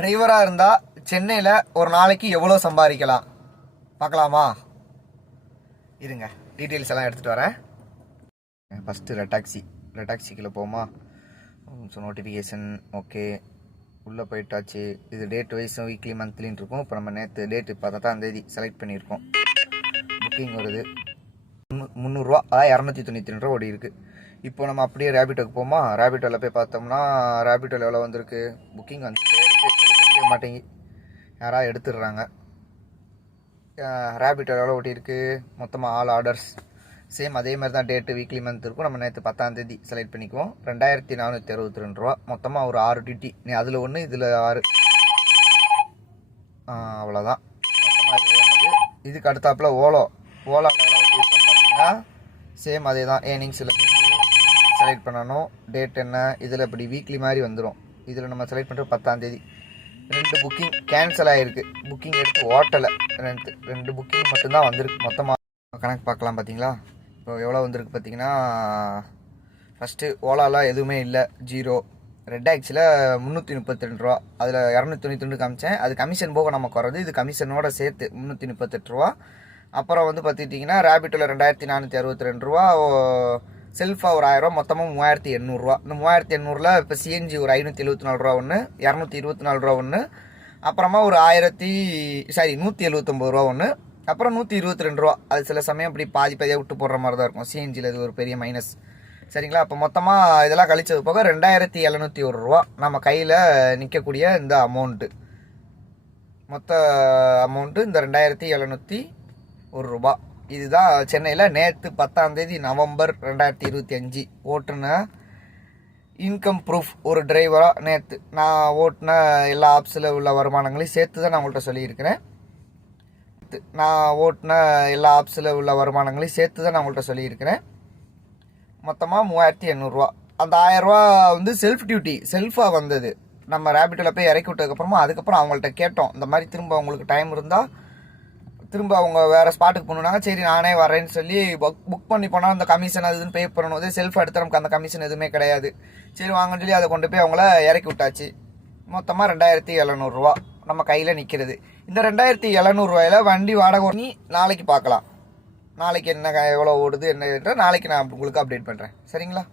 டிரைவராக இருந்தால் சென்னையில் ஒரு நாளைக்கு எவ்வளோ சம்பாதிக்கலாம்? பார்க்கலாமா? இருங்க டீட்டெயில்ஸ் எல்லாம் எடுத்துகிட்டு வரேன். ஃபஸ்ட்டு ரெட்டாக்சி ரெட்டாக்சிக்குள்ளே போமா ஸோ நோட்டிஃபிகேஷன் ஓகே உள்ளே போயிட்டாச்சு. இது டேட் வைஸும் வீக்லி மந்த்லின்னு இருக்கும். இப்போ நம்ம நேற்று டேட்டு பதினெட்டாம் தேதி செலக்ட் பண்ணியிருக்கோம். புக்கிங் வருது. முந்நூ- முந்நூறுரூவா அதான் இரநூத்தி தொண்ணூற்றி ரெண்டு ரூபா ஓடி இருக்குது இப்போ நம்ம அப்படியே ரேபிட்டோக்கு போமா ரேபிட்டோவில் போய் பார்த்தோம்னா ரேபிட்டோவில் எவ்வளோ வந்திருக்கு? புக்கிங் வந்து முடிய மாட்டேங்கி. யாராவது எடுத்துடுறாங்க. ரேபிட் எவ்வளோ ஓட்டியிருக்கு? மொத்தமாக ஆல் ஆர்டர்ஸ் சேம் அதே மாதிரி தான் டேட்டு வீக்லி மந்த் இருக்கும். நம்ம நேற்று பத்தாம் தேதி செலக்ட் பண்ணிக்குவோம். ரெண்டாயிரத்தி நானூற்றி அறுபத்தி ரெண்டு ரூபா. மொத்தமாக ஒரு ஆறு டிடி நீ அதில் ஒன்று இதில் ஆறு. அவ்வளோதான் மொத்தமாக இது இதுக்கு அடுத்தாப்புல ஓலோ. ஓலோ எவ்வளோ ஓட்டியிருக்கோன்னு பார்த்தீங்கன்னா சேம் அதே தான். ஏர்னிங்ஸில் செலக்ட் பண்ணணும். டேட் என்ன? இதில் இப்படி வீக்லி மாதிரி வந்துடும் இதில் நம்ம செலக்ட் பண்ணுறது பத்தாம் தேதி. ரெண்டு புக்கிங் கேன்சல் ஆகிருக்கு புக்கிங் எடுத்து ஓட்டலை. ரெண்டு ரெண்டு புக்கிங் மட்டும்தான் வந்திருக்கு. மொத்தமாக கணக்கு பார்க்கலாம் பார்த்தீங்களா இப்போ எவ்வளோ வந்திருக்கு பார்த்தீங்கன்னா ஃபஸ்ட்டு ஓலாலாம் எதுவுமே இல்லை. ஜீரோ ரெட் ஆக்ஸில் முந்நூற்றி முப்பத்தி ரெண்டு ரூபா. அதில் இரநூத்தி தொண்ணூற்றி ரெண்டு காமிச்சேன். அது கமிஷன் போக நம்ம குறது இது கமிஷனோட சேர்த்து முந்நூற்றி முப்பத்தெட்டு ரூபா. அப்புறம் வந்து பார்த்துட்டிங்கன்னா ரேபிட்டில் ரெண்டாயிரத்தி நானூற்றி அறுபத்தி ரெண்டு ரூபா. செல்ஃபாக ஒரு ஆயிரம் மொத்தமாக மூவாயிரத்தி எண்ணூறுரூவா இந்த மூவாயிரத்தி எண்ணூறில் இப்போ சிஎன்ஜி ஒரு ஐநூற்றி எழுபத்தி நாலு ரூபா ஒன்று இரநூத்தி இருபத்தி நாலு ரூபா ஒன்று அப்புறமா ஒரு ஆயிரத்தி சாரி நூற்றி எழுபத்தொம்பது ரூபா ஒன்று அப்புறம் நூற்றி இருபத்தி ரெண்டு ரூபா. அது சில சமயம் இப்படி பாதி பாதியாக விட்டு போடுற மாதிரி தான் இருக்கும் சிஎன்ஜியில் இது ஒரு பெரிய மைனஸ் சரிங்களா? அப்போ மொத்தமாக இதெல்லாம் கழிச்சது போக ரெண்டாயிரத்தி எழுநூற்றி ஒரு ரூபா நம்ம கையில் நிற்கக்கூடிய இந்த அமௌண்ட்டு மொத்த அமௌண்ட்டு இந்த ரெண்டாயிரத்தி எழுநூற்றி ஒரு ரூபா. இதுதான் சென்னையில் நேற்று பத்தாம் தேதி நவம்பர் ரெண்டாயிரத்தி இருபத்தி அஞ்சு. ஓட்டுன இன்கம் ப்ரூஃப் ஒரு டிரைவராக நேற்று நான் ஓட்டின எல்லா ஆப்ஸில் உள்ள வருமானங்களையும் சேர்த்து தான் நான் உங்கள்கிட்ட சொல்லியிருக்கிறேன். நான் ஓட்டின எல்லா ஆப்ஸில் உள்ள வருமானங்களையும் சேர்த்து தான் நான் உங்கள்கிட்ட சொல்லியிருக்கிறேன். மொத்தமாக மூவாயிரத்தி எண்ணூறுரூவா அந்த ஆயரூவா வந்து செல்ஃப் டியூட்டி செல்ஃபாக வந்தது. நம்ம ரேபிட்டில் போய் இறக்கி விட்டதுக்கப்புறமா அதுக்கப்புறம் அவங்கள்ட்ட கேட்டோம். இந்த மாதிரி திரும்ப அவங்களுக்கு டைம் இருந்தால் திரும்ப அவங்க வேறு ஸ்பாட்டுக்கு போகணுன்னாங்க சரி நானே வரேன்னு சொல்லி புக் புக் பண்ணி போனால் அந்த கமிஷன் அது இதுன்னு பே பண்ணணும் அது செல்ஃப் எடுத்து நமக்கு அந்த கமிஷன் எதுவுமே கிடையாது. சரி வாங்கன்னு சொல்லி அதை கொண்டு போய் அவங்கள இறக்கி விட்டாச்சு. மொத்தமாக ரெண்டாயிரத்தி எழுநூறுவா நம்ம கையில் நிற்கிறது இந்த ரெண்டாயிரத்தி எழுநூறுவாயில் வண்டி வாடகை பண்ணி நாளைக்கு பார்க்கலாம். நாளைக்கு என்ன எவ்வளோ ஓடுது என்ன நாளைக்கு நான் உங்களுக்கு அப்டேட் பண்ணுறேன் சரிங்களா?